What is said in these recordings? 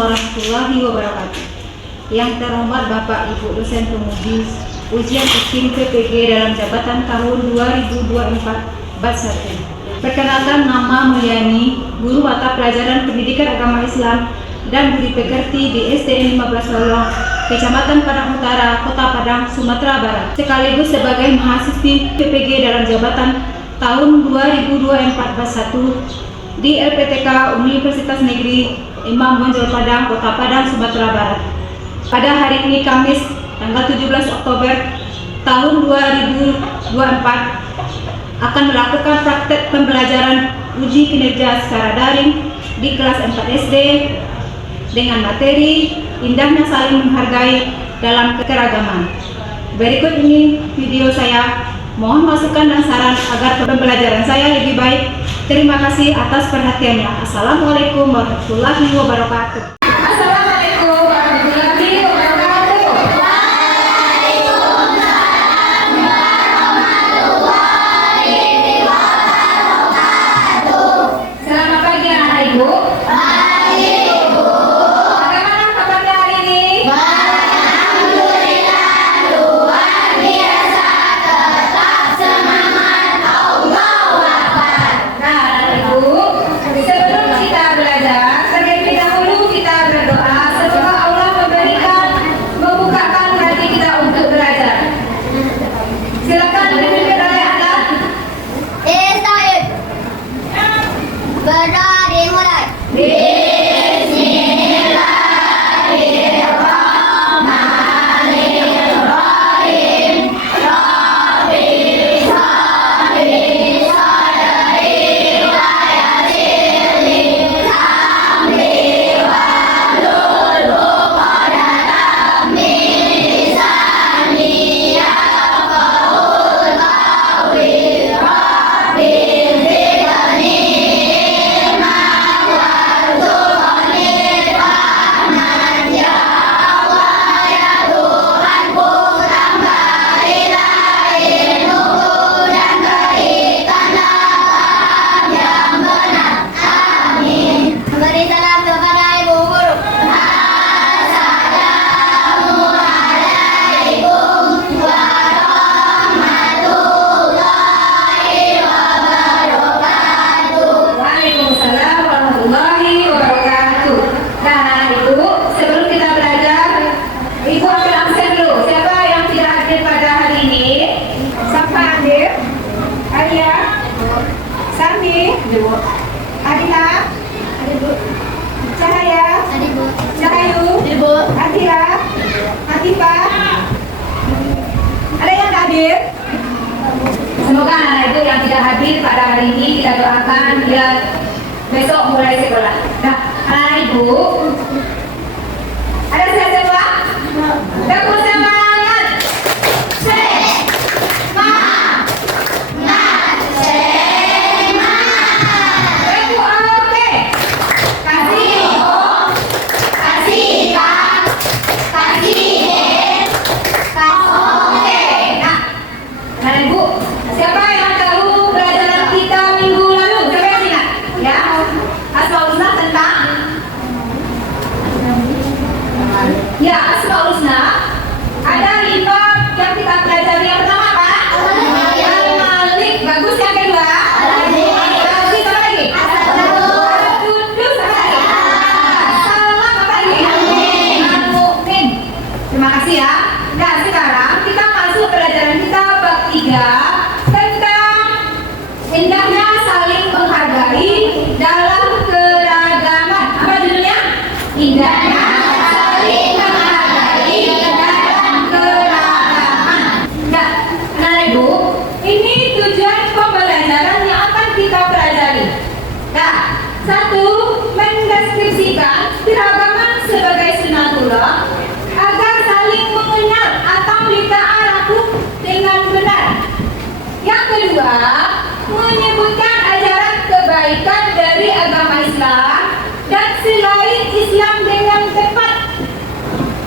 warahmatullahi wabarakatuh. Yang terhormat Bapak Ibu dosen pemudi ujian IKIM PPG dalam jabatan tahun 2024 Bat 1. Perkenalkan, nama Mulyani, guru mata pelajaran pendidikan agama Islam dan budi pekerti di SDN 15 Lolong, Kecamatan Padang Utara, Kota Padang, Sumatera Barat. Sekaligus sebagai mahasiswi PPG dalam jabatan tahun 2024 Bat 1 di LPTK Universitas Negeri Imam Bonjol Padang, Kota Padang, Sumatera Barat. Pada hari ini Kamis tanggal 17 Oktober tahun 2024 akan melakukan praktek pembelajaran uji kinerja secara daring di kelas 4 SD dengan materi indahnya saling menghargai dalam kekeragaman. Berikut ini video saya, mohon masukan dan saran agar pembelajaran saya lebih baik. Terima kasih atas perhatiannya. Assalamualaikum warahmatullahi wabarakatuh. Adila, Cahaya, Cahayu, Adila, Hatifa. Ada yang hadir? Semoga anak itu yang tidak hadir pada hari ini kita doakan biar besok mulai sekolah. Nah, anak ibu, ada siapa? Dapur semangat. Ya, Asmaul Husna. Ada 5 yang kita pelajari. Yang pertama apa? Al-Malik. Bagus. Yang kedua? Bagus. Apa lagi? Al-Qudus. Apa lagi? Salam. Apa lagi? Al-Mu'min. Terima kasih ya. Nah, sekarang kita masuk pelajaran kita bab 3 tentang indahnya saling menghargai dalam keragaman. Apa judulnya? Indahnya saling menghargai dalam keragaman. Nah, anak ibu, ini tujuan pembelajaran yang akan kita pelajari. Nah, 1. Mendeskripsikan keragaman sebagai sunatullah agar saling mengenal atau dita'arafu dengan benar. Yang kedua, menyebutkan ajaran kebaikan dari agama Islam dan selain Islam dengan tepat.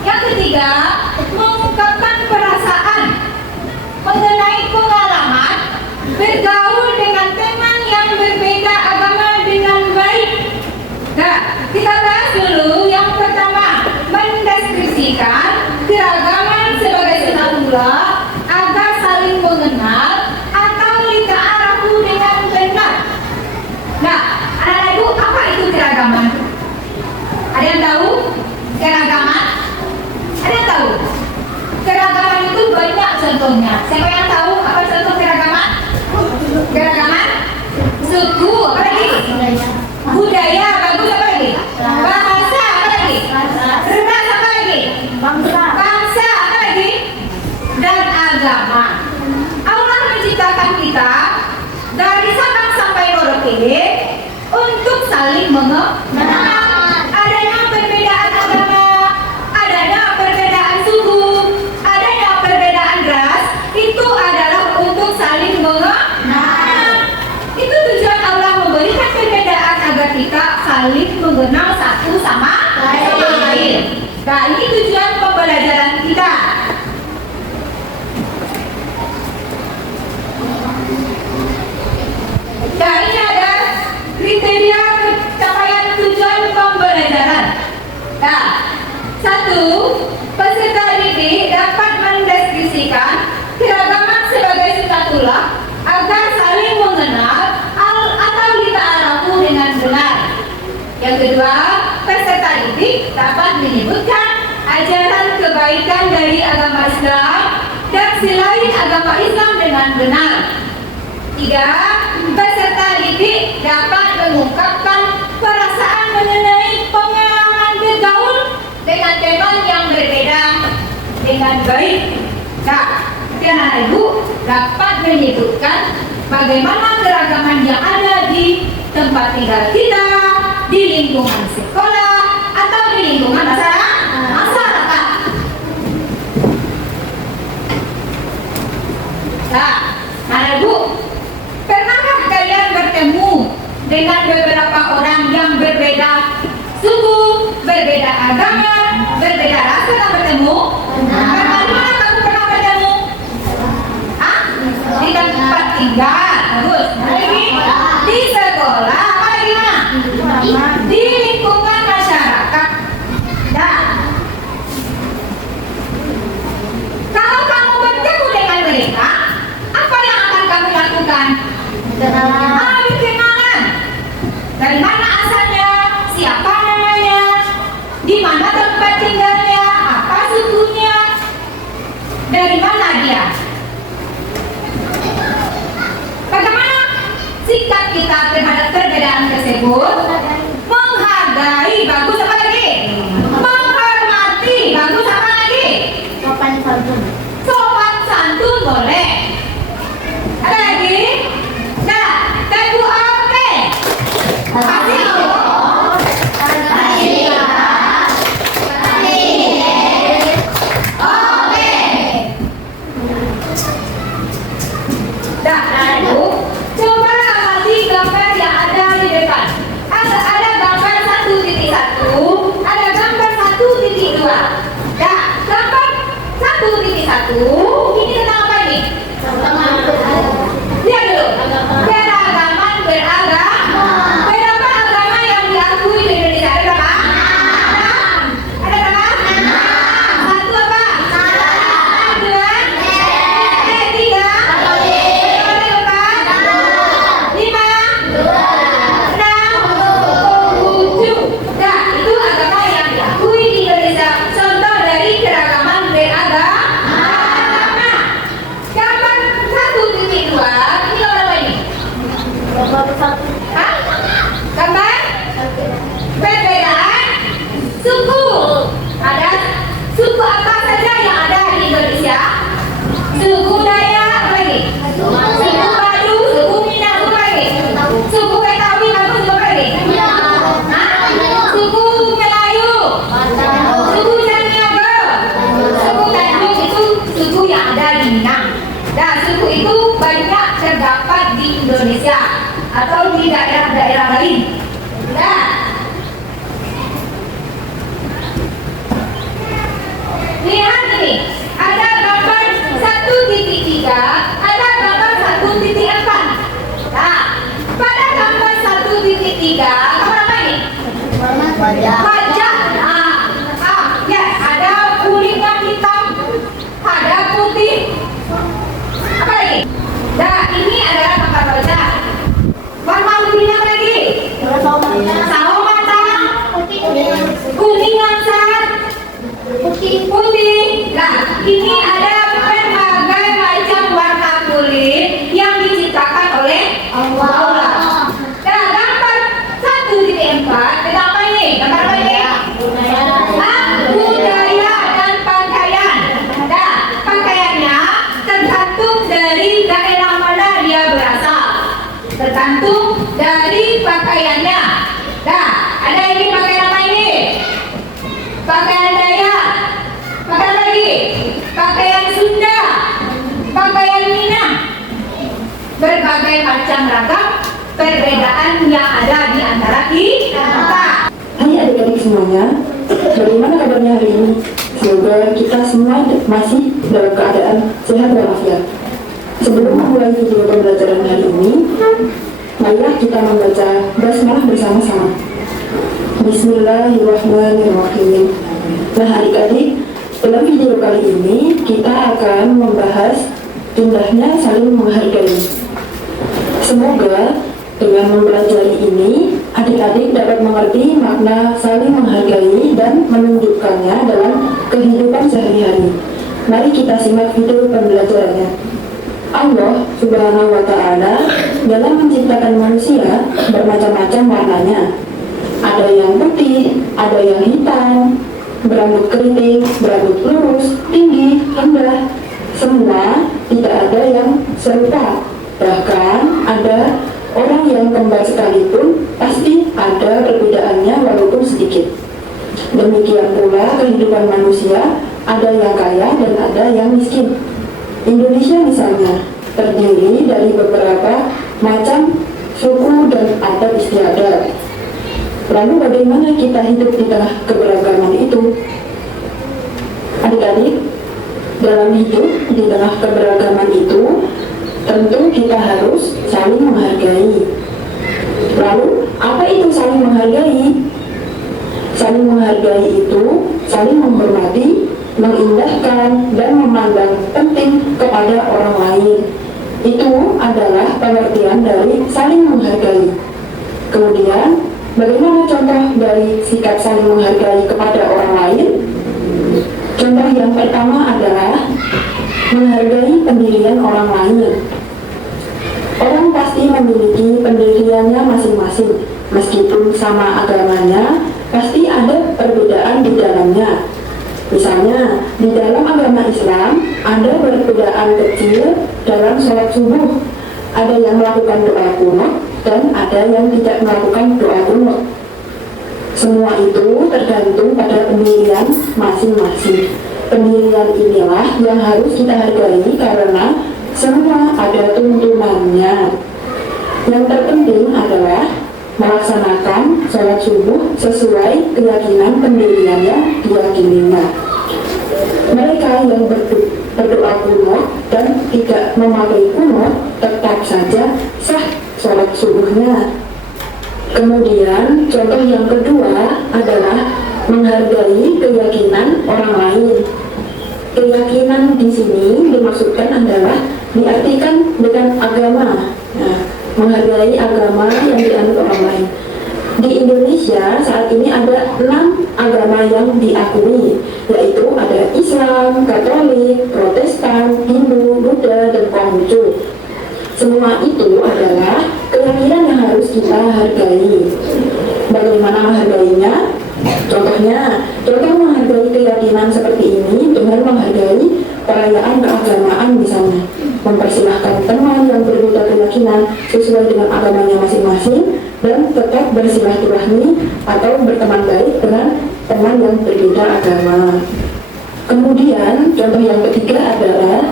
Yang ketiga, mengungkapkan perasaan mengenai pengalaman bergaul dengan teman yang berbeda agama dengan baik. Nah, kita bahas dulu yang pertama. diskusikan keragaman sebagai sunatullah agar saling mengenal atau lita'arafu dengan benar. Nah, anak-anak ibu, apa itu keragaman? Ada yang tahu keragaman? Ada yang tahu? Keragaman itu banyak contohnya. Siapa yang tahu apa contoh keragaman? Keragaman? Suku, apa lagi? Budaya, bagus, apa lagi? Bahasa, apa lagi? Ras, apa lagi? Bangsa, apa lagi? Dan agama. Allah menciptakan kita dari Sabang sampai Merauke untuk saling mengenal. Adanya perbedaan agama, adanya perbedaan suku, adanya perbedaan ras, itu adalah untuk saling mengenal. Itu tujuan Allah memberikan perbedaan agar kita saling mengenal satu sama lain. Nah, ini tujuan pembelajaran kita. Nah, ini ada kriteria pencapaian tujuan pembelajaran. Nah, 1. Peserta didik dapat mendeskripsikan keragaman sebagai sunatullah agar saling mengenal atau dita'arafu dengan benar. Yang kedua, peserta didik dapat menyebutkan ajaran kebaikan dari agama Islam dan selain agama Islam dengan benar. 3. Peserta didik dapat mengungkapkan perasaan mengenai pengalaman bergaul dengan teman yang berbeda dengan baik. Nah, anak ibu dapat menyebutkan bagaimana keragaman yang ada di tempat tinggal kita, di lingkungan sekolah, atau di lingkungan masyarakat. Nah, anak ibu, pernahkah kalian bertemu dengan beberapa orang yang berbeda suku, berbeda agama, berbeda ras? Pernah bertemu? Pernah? Di mana kamu pernah bertemu? Hah? Di tempat tinggal. Bagus. Lagi? Di sekolah. Apa lagi mana? Di lingkungan masyarakat. Nah, kalau kamu bertemu dengan mereka, apa yang akan kamu lakukan? Kenalan. Dari mana asalnya? Siapa namanya? Di mana tempat tinggalnya? Apa sukunya? Dari mana dia? Bagaimana sikap kita terhadap perbedaan tersebut? Menghargai. Bagus, apa lagi? Menghormati. Bagus, apa lagi? Sopan santun boleh. Ada lagi? Nah, tunggu oke. Kasih. Nah, lalu coba amati gambar yang ada di depan. Ada gambar 1.1, ada gambar 1.2. Nah, gambar 1.1 ini tentang apa ini? Lihat dulu. Keragaman beragama. Berapa agama yang diakui di Indonesia? Ada berapa? Ada berapa? 1 apa? 2, 3, 4, 5, 6, 7. Nah, itu agama yang diakui di Indonesia. Contoh dari keragaman beragama. Gambar 1.2 ini gambar apa ini? Hah? Gambar perbedaan suku. Ada suku apa saja yang ada di Indonesia? Suku Dayak, apa lagi? Suku Badu, suku Minang, apa lagi? Suku Betawi, bagus, apa lagi? Hah? Suku Melayu, suku Janiaga, suku Tanjung, itu suku yang ada di Minang. Dan suku itu banyak terdapat di Indonesia atau di daerah-daerah lain. Nah, lihat ini, ada gambar 1.3, ada gambar 1.4. Nah, pada gambar 1.3, gambar apa ini? Wajah. Ya, ada ini ada berbagai macam warna kulit yang diciptakan oleh Allah. Nah, gambar 1.4 tentang apa ini? Gambar apa ini? Budaya dan pakaian. Nah, pakaiannya tergantung dari daerah mana dia berasal. Tergantung dari pakaiannya. Nah, ada ini pakaian apa ini? Pakaian Dayak. Pakaian lagi. Pakaian Sunda. Pakaian Minang. Berbagai macam ragam perbedaan yang ada di antara kita. Hai adik-adik semuanya, bagaimana kabarnya hari ini? Semoga kita semua masih dalam keadaan sehat walafiat. Sebelum memulai video pembelajaran hari ini, marilah kita membaca basmalah bersama-sama. Bismillahirrahmanirrahim. Nah adik-adik, dalam video kali ini kita akan membahas indahnya saling menghargai. Semoga dengan mempelajari ini, adik-adik dapat mengerti makna saling menghargai dan menunjukkannya dalam kehidupan sehari-hari. Mari kita simak video pembelajarannya. Allah Subhanahu wa Ta'ala dalam menciptakan manusia bermacam-macam warnanya. Ada yang putih, ada yang hitam, berambut keriting, berambut lurus, tinggi, rendah. Semua tidak ada yang serupa. Bahkan ada orang yang kembar sekalipun pasti ada perbedaannya walaupun sedikit. Demikian pula kehidupan manusia, ada yang kaya dan ada yang miskin. Indonesia misalnya terdiri dari beberapa macam suku dan adat istiadat. Lalu bagaimana kita hidup di tengah keberagaman itu? Adik-adik, dalam hidup di tengah keberagaman itu tentu kita harus saling menghargai. Lalu apa itu saling menghargai? Saling menghargai itu saling menghormati, mengindahkan, dan memandang penting kepada orang lain. Itu adalah pengertian dari saling menghargai. Kemudian, bagaimana contoh dari sikap saling menghargai kepada orang lain? Contoh yang pertama adalah menghargai pendirian orang lain. Orang pasti memiliki pendiriannya masing-masing. Meskipun sama agamanya, pasti ada perbedaan di dalamnya. Misalnya, di dalam agama Islam ada perbedaan kecil dalam sholat subuh. Ada yang melakukan doa qunut dan ada yang tidak melakukan doa qunut. Semua itu tergantung pada pendirian masing-masing. Pendirian inilah yang harus kita hargai karena semua ada tuntunannya. Yang terpenting adalah melaksanakan sholat subuh sesuai keyakinan pendirian yang diyakininya. Mereka yang berdoa qunut dan tidak memakai qunut tetap saja sah sholat subuhnya. Kemudian contoh yang kedua adalah menghargai keyakinan orang lain. Keyakinan di sini dimaksudkan adalah diartikan dengan agama. Nah, menghargai agama yang dianut orang lain. Di Indonesia saat ini ada 6 agama yang diakui, yaitu ada Islam, Katolik, Protestan, Hindu, Buddha, dan Konghucu. Semua itu adalah keyakinan yang harus kita hargai. Bagaimana menghargainya? Contoh menghargai keyakinan seperti ini dengan menghargai perayaan keagamaan misalnya. Mempersilahkan teman yang berbeda keyakinan sesuai dengan agamanya masing-masing dan tetap bersilaturahmi atau berteman baik dengan teman yang berbeda agama. Kemudian contoh yang ketiga adalah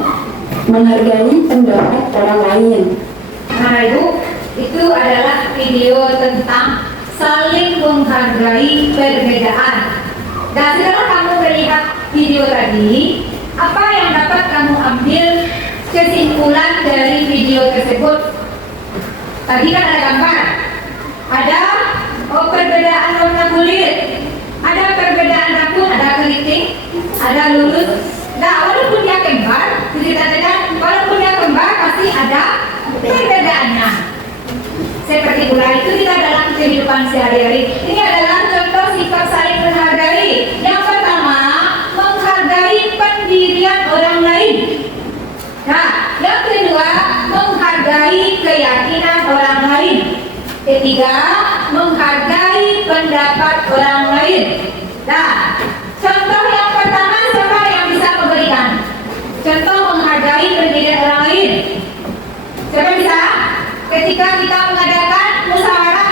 menghargai pendapat orang lain. Nah itu adalah video tentang saling menghargai perbedaan. Dan setelah kamu melihat video tadi, apa yang dapat kamu ambil kesimpulan dari video tersebut? Tadi kan ada gambar, ada perbedaan warna kulit, ada perbedaan rambut, ada keriting, ada lurus. Nah, walaupun dia kembar, dikatakan walaupun dia kembar pasti ada perbedaannya. Seperti pula itu kita dalam kehidupan sehari-hari. Ini adalah contoh sifat saling menghargai. Yang pertama, menghargai pendirian ketiga, menghargai pendapat orang lain. Nah, contoh yang pertama siapa yang bisa memberikan? Contoh menghargai perbedaan orang lain. Siapa bisa? Ketika kita mengadakan musyawarah,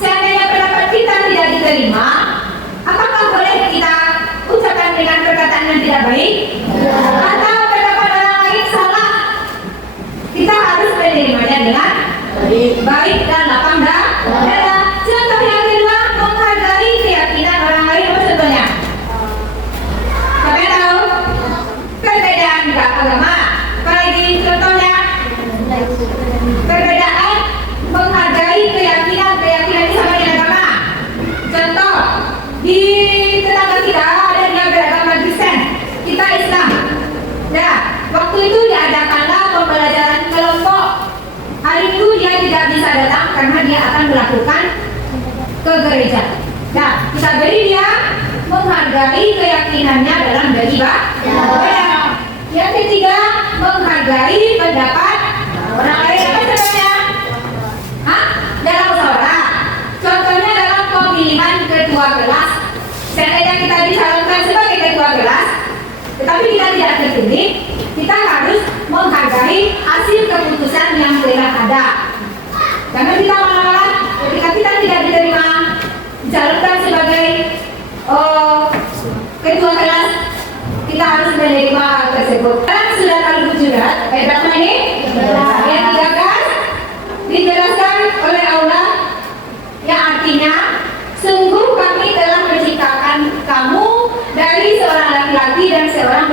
seandainya pendapat kita tidak diterima, apakah boleh kita ucapkan dengan perkataan yang tidak baik? Atau pendapat orang lain salah? Kita harus menerimanya dengan baik dan lapang dada. Contoh yang kedua, menghargai keyakinan orang lain. Apa contohnya? Siapa yang tahu? Perbedaan agama. Apalagi contohnya? Perbedaan menghargai keyakinan sama dengan agama. Contoh, di tetangga kita ada yang beragama Kristen, kita Islam. Nah, waktu itu diadakanlah pembelajaran kelompok. Hari Minggu dia tidak bisa datang karena dia akan melakukan ke gereja. Nah, kita beri dia menghargai keyakinannya dalam beribadah. Yang ketiga, menghargai pendapat orang lain. Apa contohnya? Dalam musyawarah. Contohnya dalam pemilihan ketua kelas. Seandainya kita dicalonkan sebagai ketua kelas, tetapi kita tidak terpilih, kita harus menghargai hasil keputusan yang telah ada. Karena kita malah ketika kita tidak diterima dicalonkan sebagai ketua kelas, kita harus menerima hal tersebut. Dalam surat Al-Hujurat ayat berapa ini? Ayat 13 dijelaskan oleh Allah yang artinya, sungguh kami telah menciptakan kamu dari seorang laki-laki dan seorang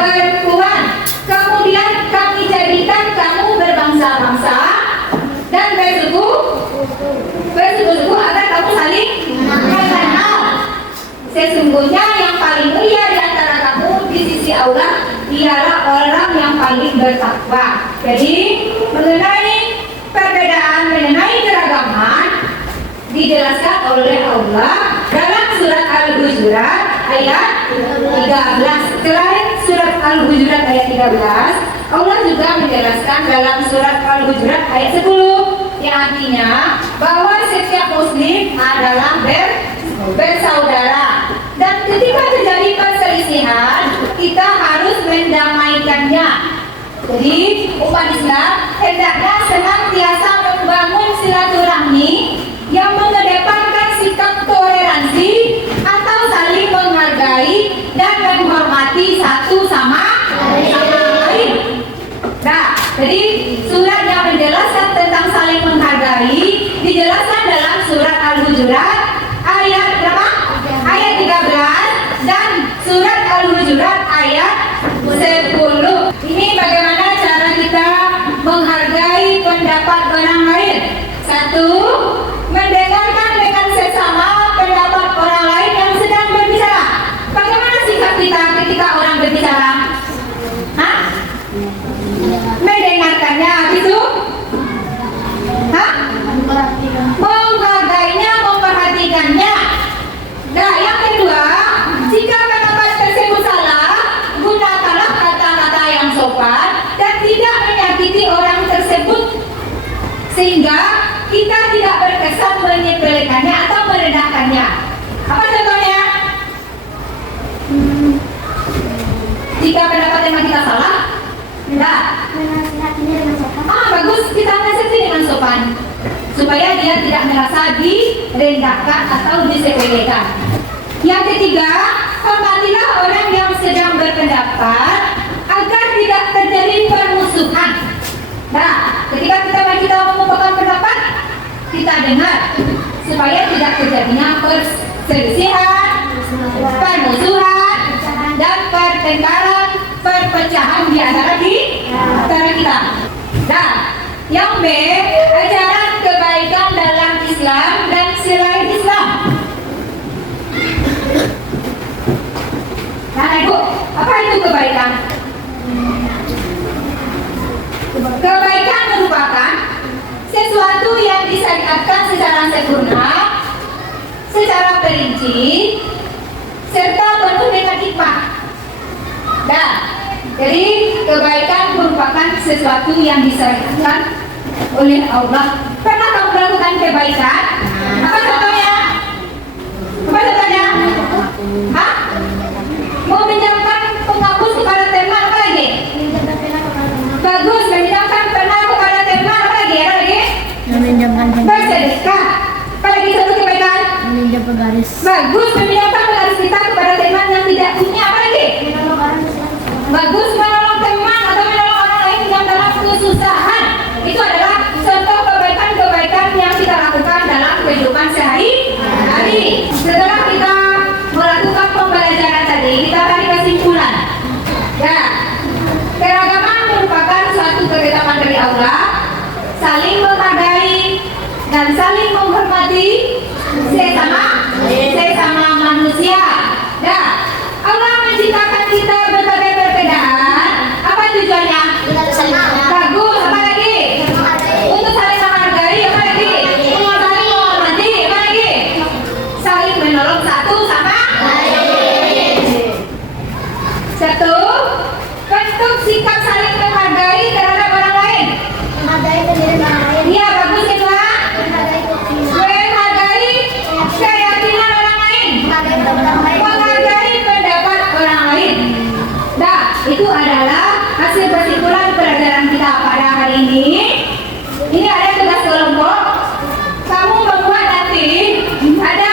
perempuan. Kemudian kami jadikan kamu berbangsa-bangsa dan bersuku-suku agar kamu saling mengenal. Sesungguhnya yang paling mulia di antara kamu di sisi Allah ialah orang yang paling bertakwa. Jadi mengenai perbedaan mengenai keragaman dijelaskan oleh Allah dalam surat Al-Hujurat ayat 13. Selain surat Al-Hujurat ayat 13, Allah juga menjelaskan dalam surat Al-Hujurat ayat 10 yang artinya bahwa setiap muslim adalah bersaudara, dan ketika terjadi perselisihan kita harus mendamaikannya. Jadi umat Islam hendaknya senantiasa membangun silaturahmi yang mengedepankan sikap toleransi atau saling menghargai dan menghormati satu sama lain. Nah, jadi surat yang menjelaskan tentang saling menghargai dijelaskan dalam surat Al-Hujurat ayat berapa? Ayat 13 dan surat Al-Hujurat ayat 10. Ini bagaimana cara kita menghargai pendapat orang lain. Satu, mendengarkan dengan sesama pendapat orang lain yang sedang berbicara. Bagaimana sikap kita ketika orang berbicara? Mendengarkannya, itu? Menghargainya, memperhatikannya. Nah, yang kedua, jika pendapat tersebut salah, gunakanlah kata-kata yang sopan dan tidak menyakiti orang tersebut, sehingga kita tidak berkesan menyepelekannya atau merendahkannya. Apa contohnya? Jika pendapat teman kita salah, bagus, kita nasihati dengan sopan supaya dia tidak merasa direndahkan atau disepelekan. Yang ketiga, hormatilah orang yang sedang berpendapat agar tidak terjadi permusuhan. Nah, ketika kita mengumpulkan pendapat, kita dengar supaya tidak terjadinya perselisihan, permusuhan, dan pertengkaran, perpecahan di antara kita. Nah, yang B, ajaran kebaikan dalam Islam dan selain Islam. Nah, Ibu, apa itu kebaikan? Kebaikan merupakan sesuatu yang disyariatkan secara sempurna, secara perinci, serta penuh dengan hikmah. Nah, jadi kebaikan merupakan sesuatu yang disyariatkan oleh Allah. Pernah kamu melakukan perbuatan kebaikan. Apa contohnya? Apa contohnya? Hah? Meminjamkan penghapus kepada teman, apa lagi? Bagus, meminjamkan pena kepada teman, apa lagi? Apa lagi? Meminjamkan Bersedekah. Apa lagi satu kebaikan? meminjam penggaris. Bagus, meminjamkan penggaris kita kepada teman yang tidak punya, apa lagi? Bagus, menolong teman atau menolong orang lain yang dalam kesusahan. Itu adalah contoh kebaikan-kebaikan yang kita lakukan dalam kehidupan sehari-hari. Setelah kita melakukan pembelajaran tadi, kita tarik kesimpulan. Ya, keragaman merupakan suatu ketetapan dari Allah, saling menghargai dan saling menghormati sesama manusia. Nah, Allah menciptakan kita berbagai perbedaan. Apa tujuannya? Bagus. Apa lagi? Untuk saling menghargai. Apa lagi? Untuk saling menghormati. Apa lagi? Saling menolong satu sama lain. Satu, bentuk sikap saling menghargai terhadap orang lain. Iya, bagus kedua. Menghargai keyakinan orang lain. Menghargai pendapat orang lain. Nah, itu adalah hasil kesimpulan pelajaran kita pada hari ini. Ini ada tugas kelompok. Kamu membuat nanti ada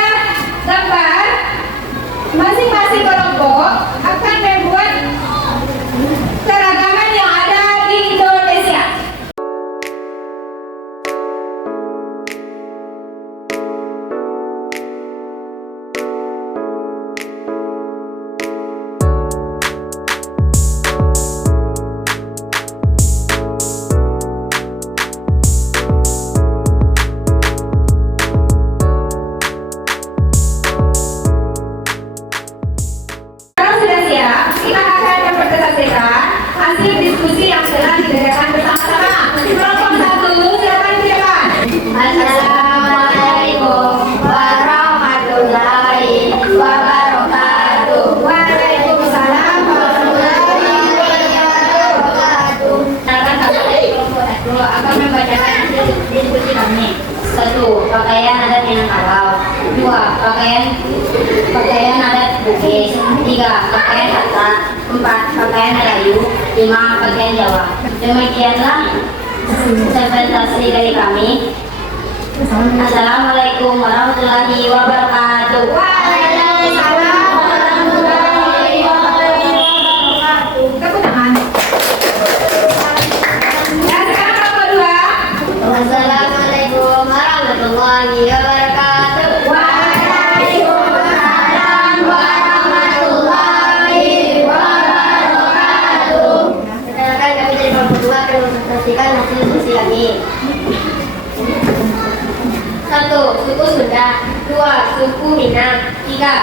gambar. Masing-masing kelompok akan membuat keragaman yang ada di Indonesia. Kalau sudah siap, kita akan mempresentasikan hasil diskusi yang telah diadakan bersama-sama. Kelompok satu, silakan. Assalamualaikum warahmatullahi wabarakatuh. Waalaikumsalam warahmatullahi wabarakatuh. Silakan dari kelompok satu akan membacakan hasil diskusi kami. 1. Pakaian adat Minangkabau. 2. Pakaian adat Bugis. 3. Pakaian Batak. 4. Pakaian Melayu. 5. Pakaian Jawa. Demikianlah presentasi dari kami. Assalamualaikum warahmatullahi wabarakatuh. Waalaikumsalam warahmatullahi wabarakatuh. Tepuk tangan. Dan sekarang kelompok 2. Assalamualaikum warahmatullahi wabarakatuh. Waalaikumsalam warahmatullahi wabarakatuh. Sekarang kami dari kelompok 2 akan mempresentasikan hasil diskusi kami. 1. Suku Sunda. 2. Suku Minang. 3.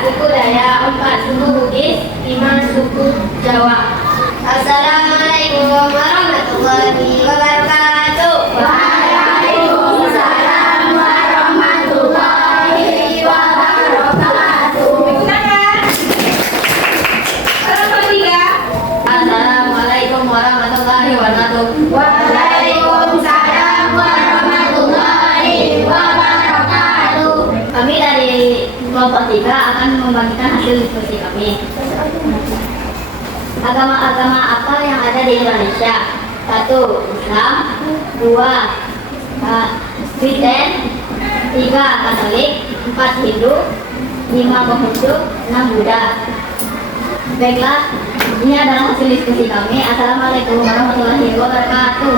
Suku Dayak. 4. Suku Bugis. 5. Suku Jawa. Assalamualaikum warahmatullahi wabarakatuh. Waalaikumsalam warahmatullahi wabarakatuh. Kelompok 3. Assalamualaikum warahmatullahi wabarakatuh. Waalaikumsalam warahmatullahi wabarakatuh. Kami dari kelompok 3 akan membagikan hasil diskusi kami. Agama-agama apa yang ada di Indonesia? 1. Islam. 2. Kristen. 3. Katolik. 4. Hindu. 5. Konghucu. 6. Buddha. Baiklah, ini adalah hasil diskusi kami. Assalamualaikum warahmatullahi wabarakatuh.